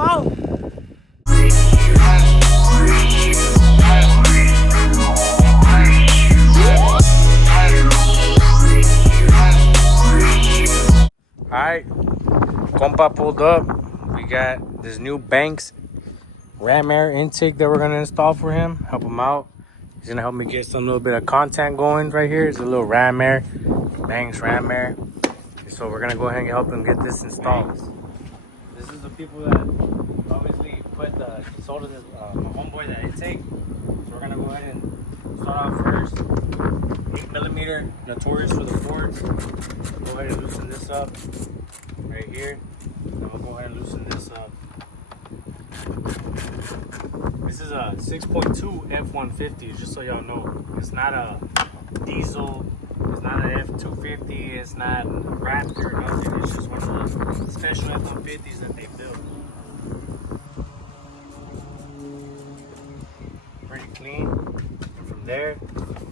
out. Alright, compa pulled up. We got this new Banks ram air intake that we're gonna install for him. Help him out. He's gonna help me get some little bit of content going right here. It's a little ram air, Banks ram air. So we're gonna go ahead and help him get this installed. This is the people that obviously sold this my homeboy that intake. So we're gonna go ahead and start off first. 8mm, notorious for the Fords. Go ahead and loosen this up right here. And we'll go ahead and loosen this up. This is a 6.2 f-150, just so y'all know. It's not a diesel, it's not an f-250, it's not a Raptor, nothing. It's just one of the special f-150s that they built. Pretty clean. And from there,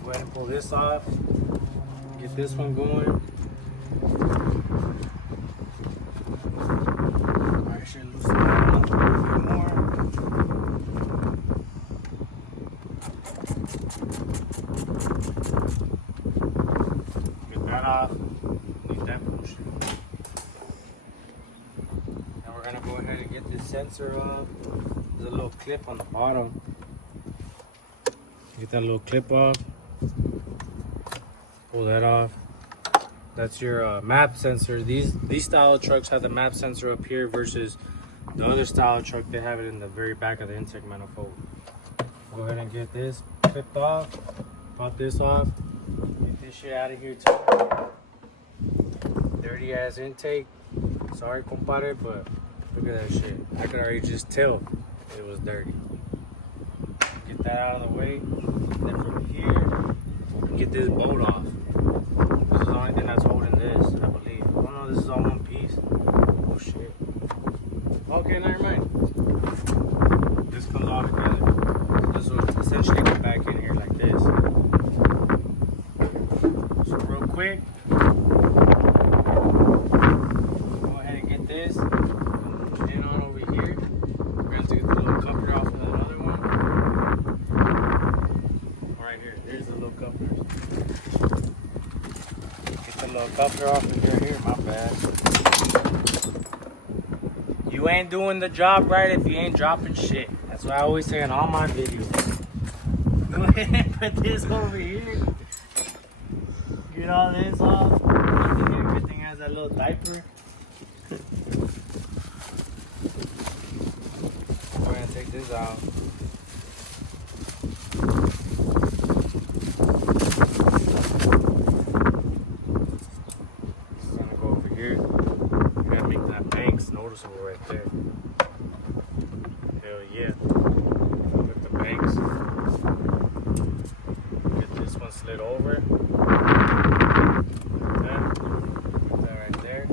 go ahead and pull this off. Get this one going. I should loosen that up a little bit more. Get that off. Need that push. Now we're gonna go ahead and get this sensor off. There's a little clip on the bottom. Get that little clip off. Pull that off. That's your map sensor. These style of trucks have the map sensor up here versus the other style of truck, they have it in the very back of the intake manifold. Go ahead and get this clipped off. Pop this off. Get this shit out of here too. Dirty ass intake. Sorry, compadre, but look at that shit. I could already just tell it was dirty. Get that out of the way. Then from here, get this bolt off. This is the only thing that's holding this, I believe. Oh no, this is all one piece. Oh shit. Okay, never mind. This comes all together. So this will essentially go back in here like this. So real quick, go ahead and get this. In on over here. We're going to have to get the little coupler off of that other one. Right here. There's the little coupler. Get the little coupler off of here. My bad. You ain't doing the job right if you ain't dropping shit. That's what I always say in all my videos. Go ahead and put this over here. Get all this off. Everything has that little diaper. Go ahead and take this out. It's gonna go over here. You gotta make that Banks noticeable right there. Hell yeah. With the Banks. Get this one slid over. Put that right there.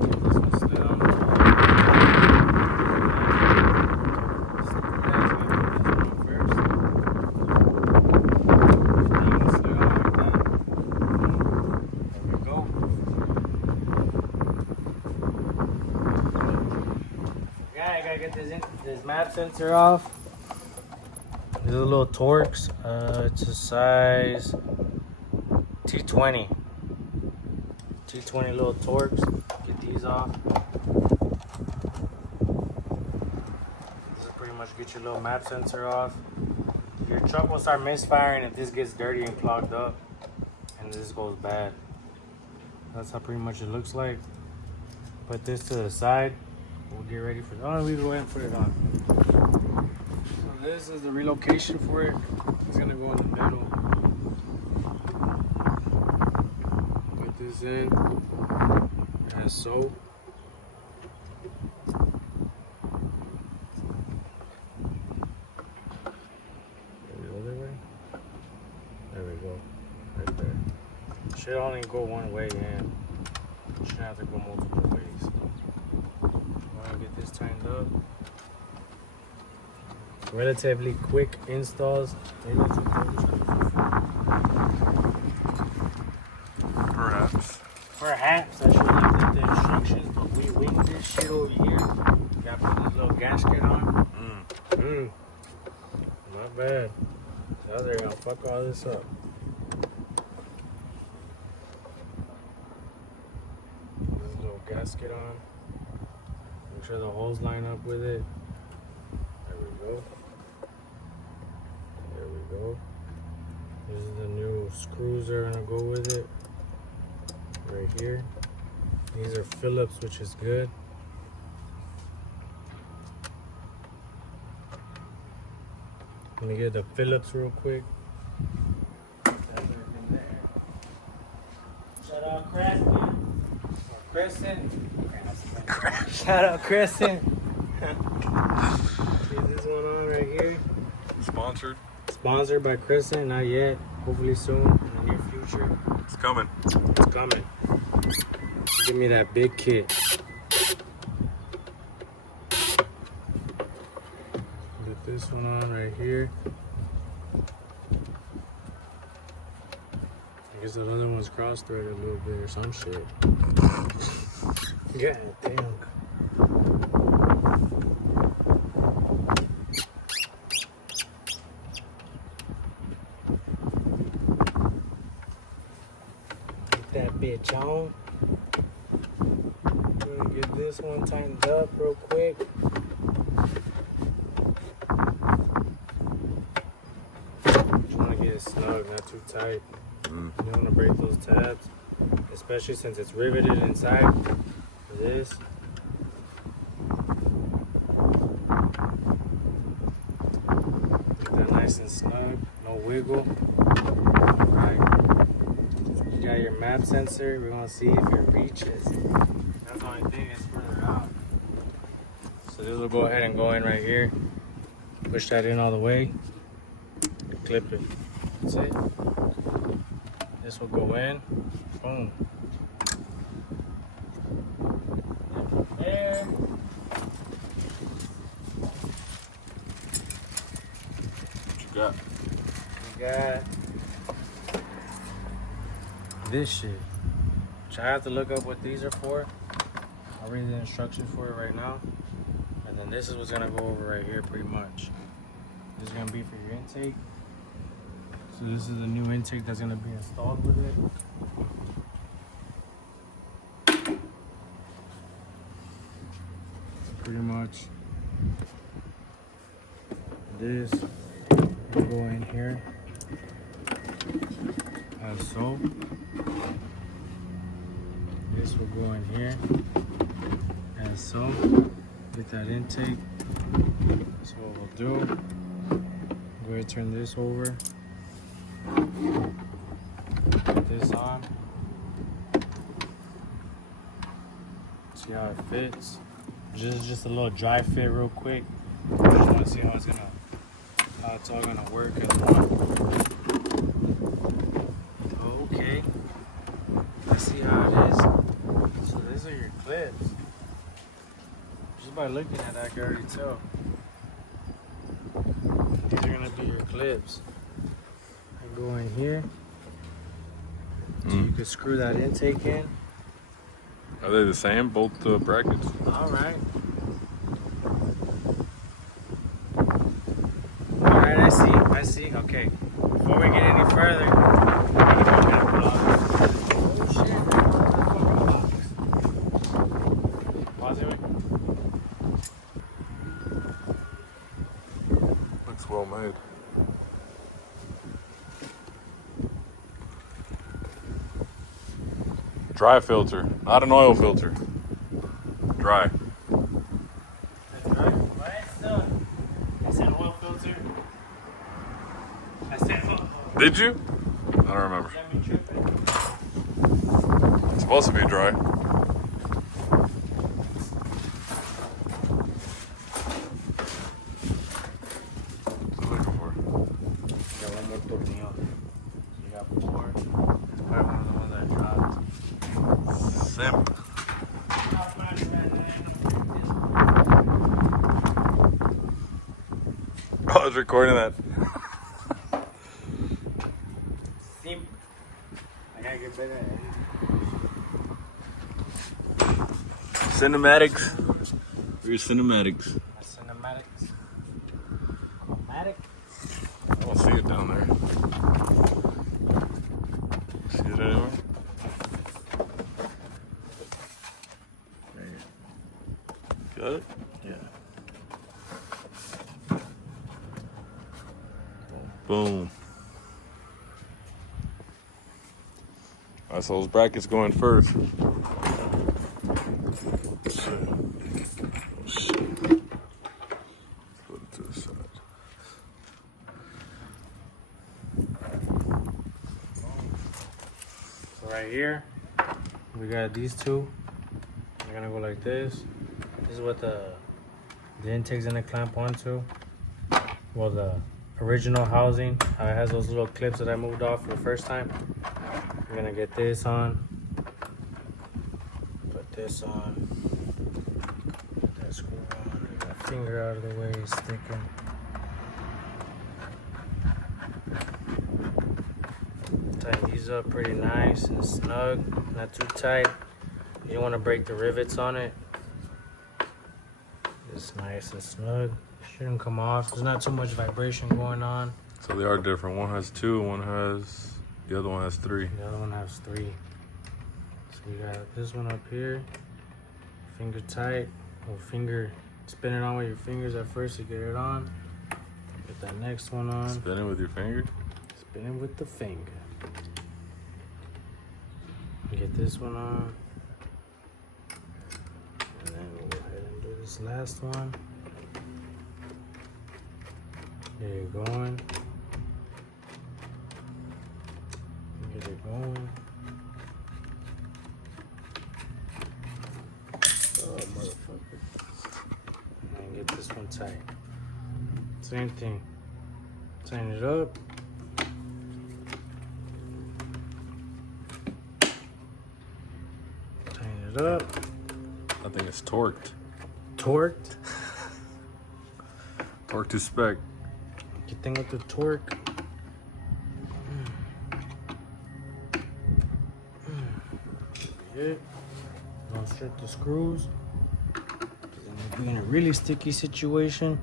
Get this one slid on. Get this map sensor off. These are the little Torx. It's a size T20. T20 little Torx. Get these off. This is pretty much get your little map sensor off. Your truck will start misfiring if this gets dirty and clogged up, and this goes bad. That's how pretty much it looks like. Put this to the side. We'll get ready for it. Oh, we go ahead and put it on. So this is the relocation for it. It's gonna go in the middle. Put this in as so. The other way. There we go. Right there. Should only go one way in. Shouldn't have to go multiple ways. Get this tightened up. Relatively quick installs. Perhaps. Perhaps I should have looked at the instructions, but we winged this shit over here. Gotta put this gasket on. Not bad. Now they're gonna fuck all this up. This little gasket on. Make sure the holes line up with it. There we go. There we go. This is the new screws that are gonna go with it. Right here. These are Phillips, which is good. Let me get the Phillips real quick. That's everything there. Shout out Crescent. Shout out Crescent. Get this one on right here. Sponsored. Sponsored by Crescent, not yet. Hopefully soon, in the near future. It's coming. It's coming. Give me that big kit. Get this one on right here. I guess the other one's cross-threaded a little bit or some shit. God damn. Get that bitch on. Gonna get this one tightened up real quick. Just want to get it snug, not too tight. You don't want to break those tabs, especially since it's riveted inside for this. Get that nice and snug, no wiggle. Alright, you got your map sensor. We're gonna see if it reaches. That's the only thing, it's further out. So this will go ahead and go in right here. Push that in all the way. Clip it. That's it. This will go in. Boom. There. What you got? We got this shit. Which I have to look up what these are for. I'll read the instructions for it right now. And then this is what's gonna go over right here pretty much. This is gonna be for your intake. So this is the new intake that's gonna be installed with it. Pretty much this will go in here as so. This will go in here as so. Get that intake. So what we'll do, go ahead and turn this over. Put this on. See how it fits. Just a little dry fit real quick. I just want to see how it's all gonna work as one. Okay. Let's see how it is. So these are your clips. Just by looking at that, I can already tell. These are gonna be your clips. They go in here. So you can screw that intake in. Are they the same, both brackets? Alright. Alright, I see. Okay. Before we get any further, oh shit, pause it. Looks well made. Dry filter, not an oil filter. Dry. That's right. Right, so I said oil filter. I said Did you? I don't remember. Got me tripping. It's supposed to be dry. What's it looking for? Got one more tornillo. So you got four. That's probably one of the ones I dropped. Simp. I was recording that. Simp. I gotta get better at it. Cinematics. For your cinematics. My cinematics. Matic? I don't see it down there. See it anywhere? Got it? Yeah. Boom. Alright, so those brackets going first. Shit. Put it to the side. So right here, we got these two. They're gonna go like this. This is what the intake's gonna clamp onto. Well, the original housing, how it has those little clips that I moved off for the first time. We're gonna get this on. Put this on. Put that screw on. Get that finger out of the way, it's sticking. Tighten these up pretty nice and snug, not too tight. You don't want to break the rivets on it. It's nice and snug. Shouldn't come off. There's not too much vibration going on. So they are different. One has 2, the other one has 3. The other one has 3. So we got this one up here. Finger tight. Or finger, spin it on with your fingers at first to get it on. Get that next one on. Spin it with your finger? Spin it with the finger. Get this one on. And then we'll go ahead and do this last one. Get it going. Get it going. Oh, motherfucker. And get this one tight. Same thing. Tighten it up. Tighten it up. I think it's torqued. Torqued. Torque to spec. Good thing with the torque. It. Don't strip the screws. Then we'll be in a really sticky situation.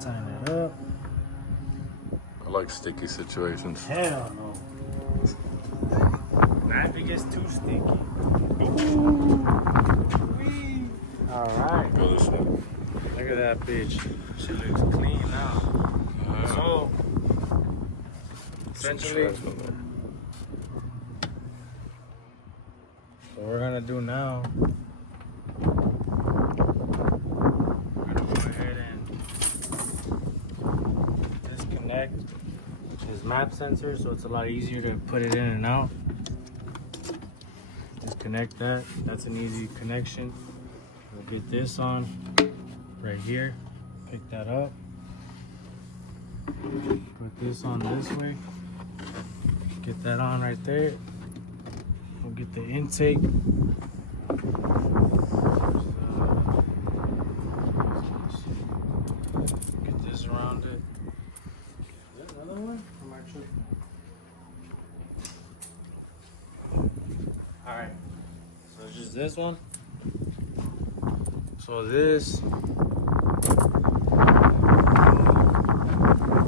Tighten it up. I like sticky situations. Hell no. Not if it gets too sticky. Alright. Go this way. Look at that bitch. She looks clean now. So, essentially, what we're gonna do now, we're gonna go ahead and disconnect his map sensor so it's a lot easier to put it in and out. Disconnect that. That's an easy connection. We'll get this on right here. Pick that up. Put this on this way. Get that on right there. We'll get the intake. Get this around it. Is that another one? I'm actually. Alright. So it's just this one. So this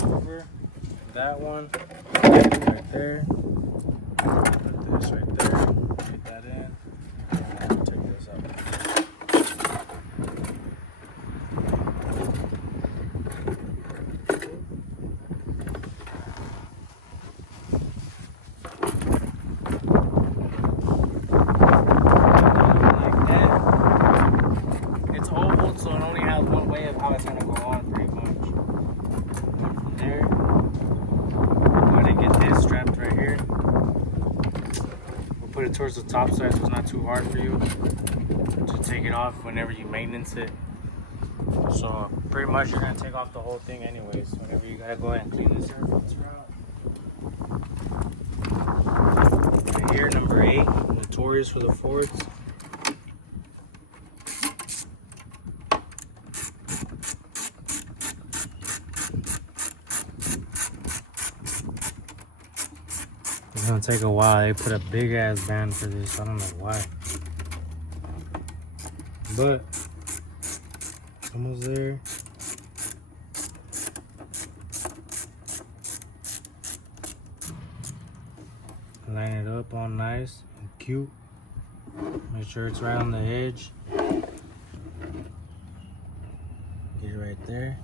over that one right there. Put this right there. Get that in. And take this out. Like that. It's oval, so it only has one way of how it's gonna go on, pretty much. From there, go ahead and get this strapped right here. We'll put it towards the top side so it's not too hard for you to take it off whenever you maintenance it. So pretty much you're gonna take off the whole thing anyways. Whenever you gotta go ahead and clean this air filter out. Right here, number 8, notorious for the Fords. It's gonna take a while. They put a big ass band for this. I don't know why. but almost there. Line it up all nice and cute. Make sure it's right on the edge. Get it right there.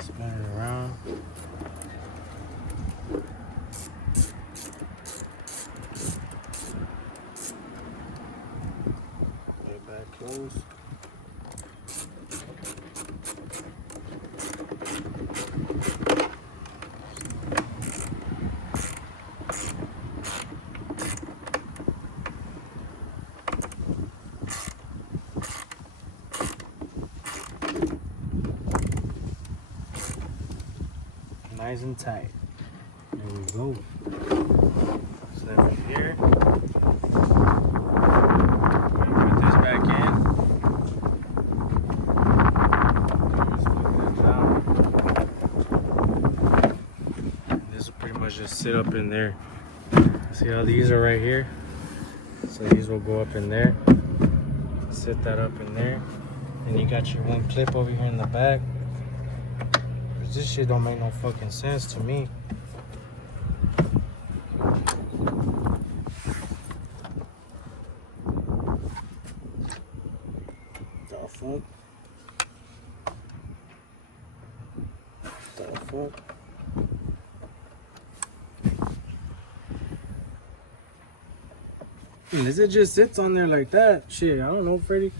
Spin it around. Put it back close. Nice and tight. There we go. Snap it here. Put this back in. This will pretty much just sit up in there. See how these are right here? So these will go up in there. Sit that up in there. And you got your one clip over here in the back. This shit don't make no fucking sense to me. The fuck? The fuck? Unless it just sits on there like that. Shit, I don't know, Freddy.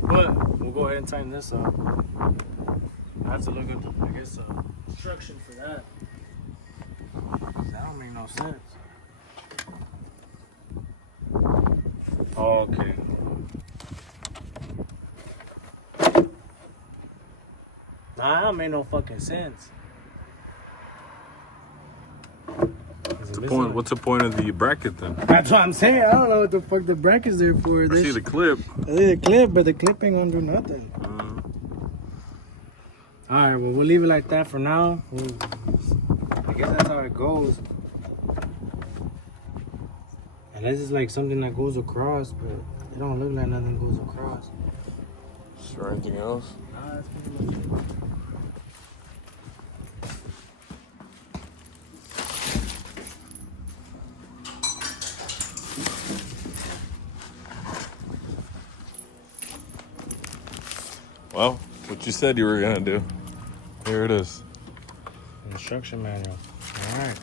But we'll go ahead and tighten this up. I have to look at the, I guess, instruction for that. That don't make no sense. Okay. Nah, that don't make no fucking sense. What's the point of the bracket then? That's what I'm saying. I don't know what the fuck the bracket's there for. I see the clip. I see the clip, but the clip ain't gonna do nothing. Alright, well, we'll leave it like that for now. I guess that's how it goes. Unless it's like something that goes across, but it don't look like nothing goes across. Is there anything else? Nah, that's pretty much it. Well, what you said you were gonna do. Here it is. Instruction manual. Alright.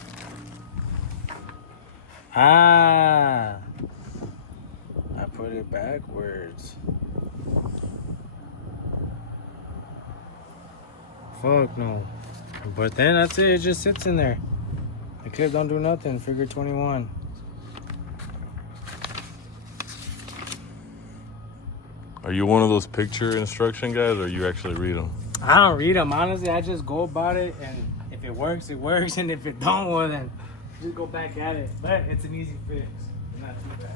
Ah! I put it backwards. Fuck no. But then that's it. It just sits in there. The clip don't do nothing. Figure 21. Are you one of those picture instruction guys, or you actually read them? I don't read them, honestly. I just go about it, and if it works, it works, and if it don't, well, then just go back at it. But it's an easy fix. Not too bad.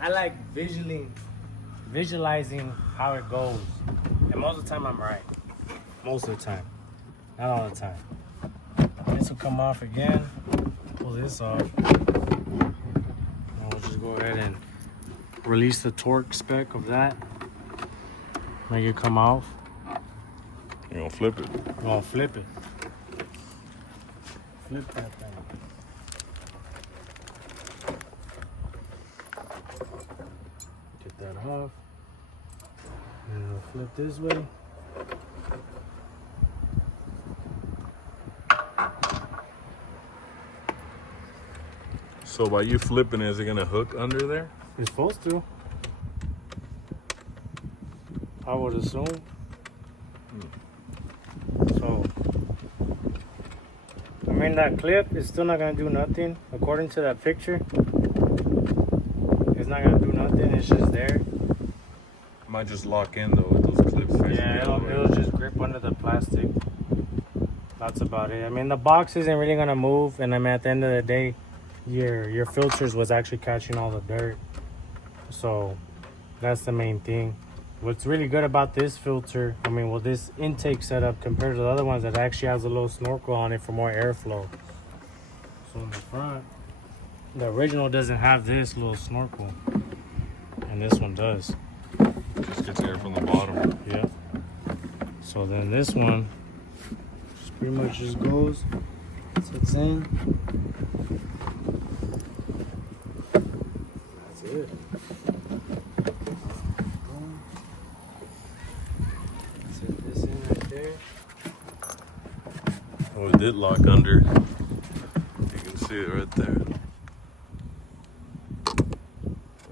I like visualizing how it goes. And most of the time, I'm right. Most of the time. Not all the time. This will come off again. Pull this off. We'll just go ahead and release the torque spec of that. Make it come off. You're gonna flip it. I'm gonna flip it. Flip that thing. Get that off. And we'll flip this way. So by you flipping, is it gonna hook under there? It's supposed to. I would assume. So, I mean, that clip is still not gonna do nothing. According to that picture, it's not gonna do nothing. It's just there. Might just lock in though with those clips. Yeah, it'll just grip under the plastic. That's about it. I mean, the box isn't really gonna move, and I mean, at the end of the day, your filters was actually catching all the dirt. So that's the main thing. What's really good about this filter, I mean, well, this intake setup compared to the other ones, that actually has a little snorkel on it for more airflow. So in the front, The original doesn't have this little snorkel, and this one does. Just gets air from the bottom. Yeah. So then this one just pretty much just goes, sits in. That's it. Boom. Set this in right there. Oh, it did lock under. You can see it right there.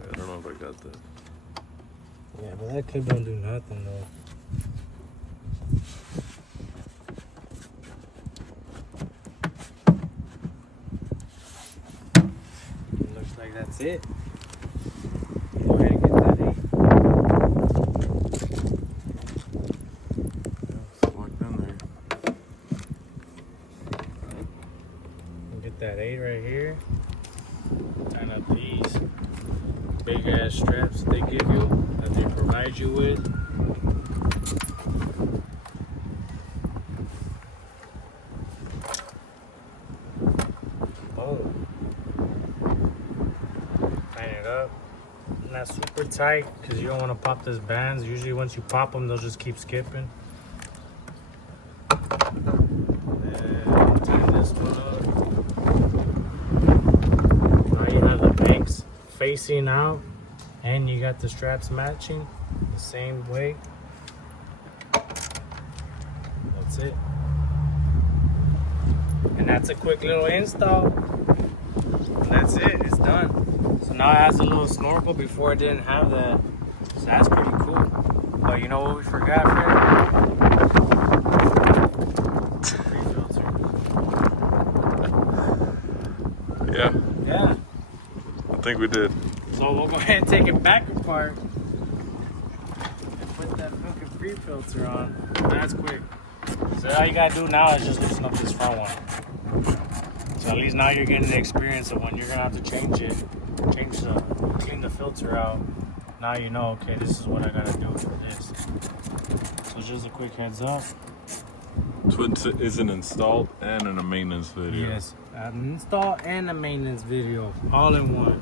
I don't know if I got that. Yeah, but that clip don't do nothing though. It looks like that's it. Go ahead and get that eight. It's locked in there. Get that 8 right here. Tighten up these big ass straps they give you, that they provide you with. Oh. Tighten it up. Not super tight because you don't want to pop those bands. Usually once you pop them, they'll just keep skipping. And tighten this one up. Now you have the banks facing out and you got the straps matching the same way. That's it. And that's a quick little install. And that's it, it's done. So now it has a little snorkel. Before it didn't have that. So that's pretty cool. But you know what we forgot, Fred? Pre-filter. Yeah, Yeah. I think we did. So we'll go ahead and take it back apart and put that fucking pre-filter on. That's quick. So all you gotta do now is just loosen up this front one. So at least now you're getting the experience of when you're gonna have to clean the filter out. Now you know, okay, this is what I gotta do for this. So just a quick heads up. Twin is an installed and in a maintenance video. Yes, an install and a maintenance video, all in one.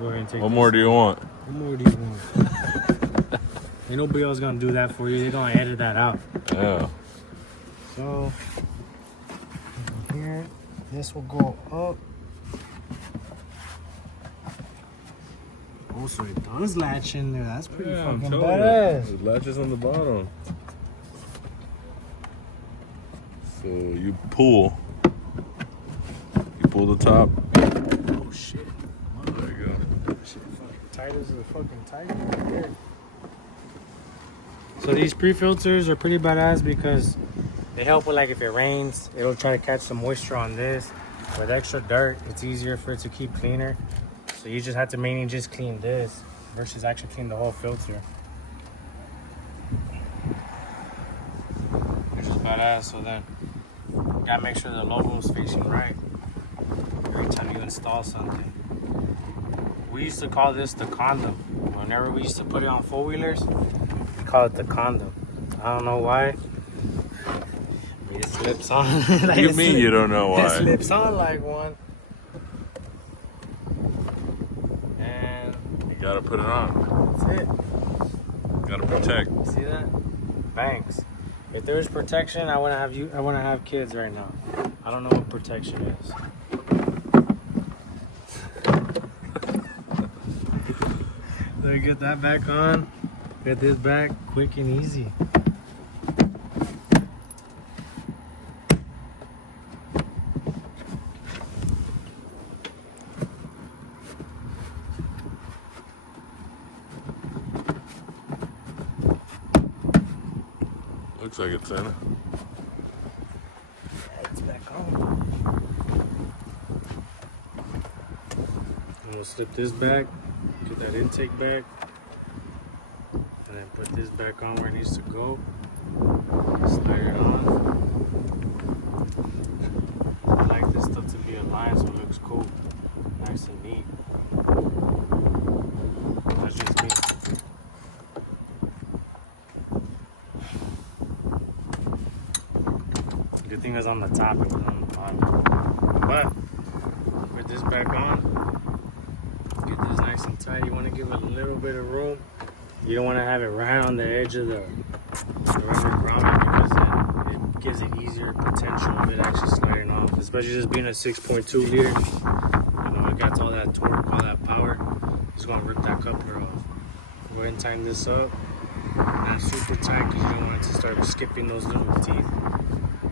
Go ahead and take What this. more do you want? What more do you want? Ain't nobody else gonna do that for you. They're gonna edit that out. Yeah. So here, this will go up. Oh, so it does latch in there. That's pretty I'm fucking telling you. badass. It latches on the bottom. So you pull the top. Oh shit. There you go. Shit, fucking tight as a fucking tight right there. So these pre-filters are pretty badass because they help with, like, if it rains, it'll try to catch some moisture on this. With extra dirt, it's easier for it to keep cleaner. So you just have to mainly just clean this versus actually clean the whole filter. Which is badass. So then you gotta make sure the logo is facing right every time you install something. We used to call this the condom. Whenever we used to put it on four-wheelers, we call it the condom. I don't know why. It slips on. What do you mean you don't know It why? slips on like one. And You gotta put it on. that's it. Gotta protect. See that? Banks. If there was protection, I wouldn't have kids right now. I don't know what protection is. So you get that back on. Get this back quick and easy. Looks like it's in it. It's back on. And we'll slip this back, get that intake back, and then put this back on where it needs to go. Slide it on. I like this stuff to be aligned so it looks cool, nice and neat. That's just me. Good thing it was on the top, it was on the bottom. But with this back on. Get this nice and tight. You want to give it a little bit of room. You don't want to have it right on the edge of the rubber grommet because it gives it easier potential of it actually sliding off. Especially just being a 6.2 liter. You know, it got all that torque, all that power. It's going to rip that coupler off. Go ahead and tighten this up. Not super tight because you don't want it to start skipping those little teeth.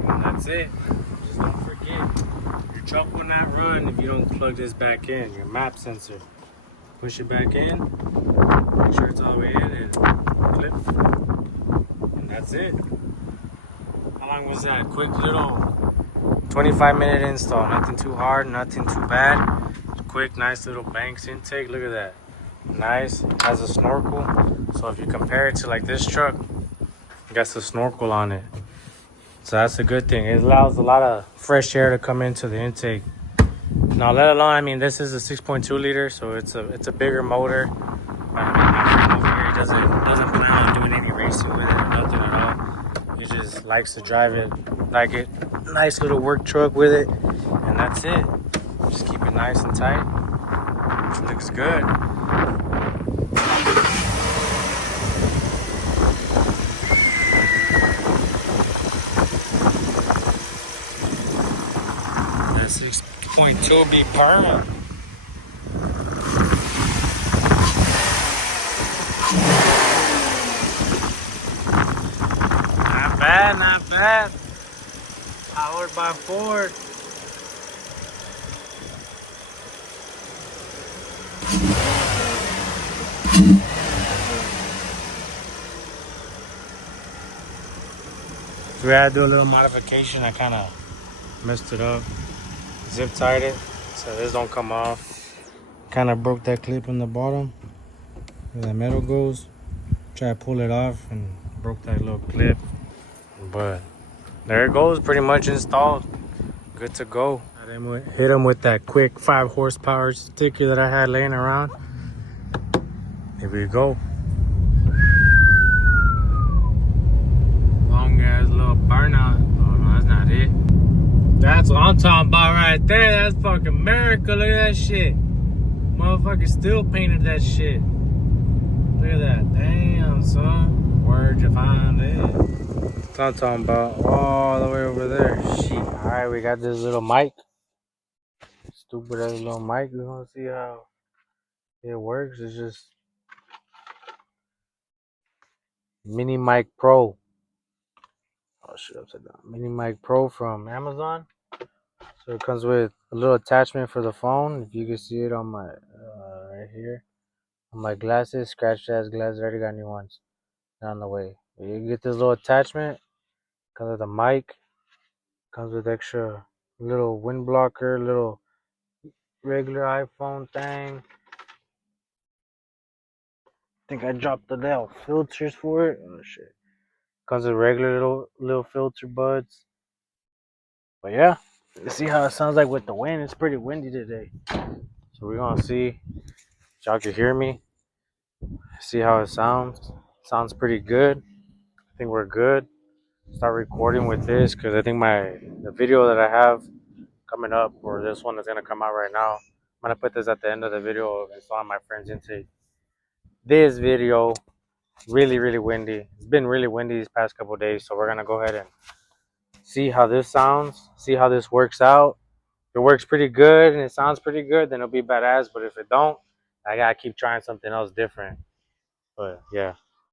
And that's it. Just don't forget, your truck will not run if you don't plug this back in, your map sensor. Push it back in, make sure it's all the way in, and clip. And that's it. How long was that? Quick little 25-minute install. Nothing too hard, nothing too bad. Quick, nice little Banks intake. Look at that. Nice. Has a snorkel. So if you compare it to like this truck, it got the snorkel on it. So that's a good thing. It allows a lot of fresh air to come into the intake. Now, let alone, I mean, this is a 6.2 liter, so it's a bigger motor. I mean, my friend over here doesn't plan on doing any racing with it or nothing at all. He just likes to drive it, like it. Nice little work truck with it, and that's it. Just keep it nice and tight. It looks good. That 6.2 be permanent. Not bad, not bad. Powered by Ford. So we had to do a little modification. I kind of messed it up. Zip tied it so this don't come off. Kind of broke that clip in the bottom where that metal goes. Try to pull it off and broke that little clip. But there it goes, pretty much installed. Good to go. I hit him with that quick 5 horsepower sticker that I had laying around. Here we go. Long ass little burnout. Oh no, that's not it. That's what I'm talking about right there. That's fucking America. Look at that shit. Motherfucker still painted that shit. Look at that. Damn, son. Where'd you find it? That's what I'm talking about. All the way over there. Shit. Alright, we got this little mic. Stupid ass little mic. We're gonna see how it works. It's just Mini Mic Pro. Oh shit, upside down. Mini Mic Pro from Amazon. So it comes with a little attachment for the phone. If you can see it on my right here on my glasses, scratched ass glasses. I already got new ones. They're on the way. But you get this little attachment. Comes with a mic. Comes with extra little wind blocker, little regular iPhone thing. I think I dropped the little filters for it. Oh shit. Comes with regular little filter buds. But yeah, let's see how it sounds like with the wind. It's pretty windy today. So we're gonna see if y'all can hear me. See how it sounds. Sounds pretty good. I think we're good. Start recording with this because I think the video that I have coming up, or this one that's gonna come out right now, I'm gonna put this at the end of the video of installing my friend's intake. This video really windy. It's been really windy these past couple of days, so we're gonna go ahead and see how this sounds, see how this works out. If it works pretty good and it sounds pretty good, then it'll be badass. But if it don't, I gotta keep trying something else different. But yeah.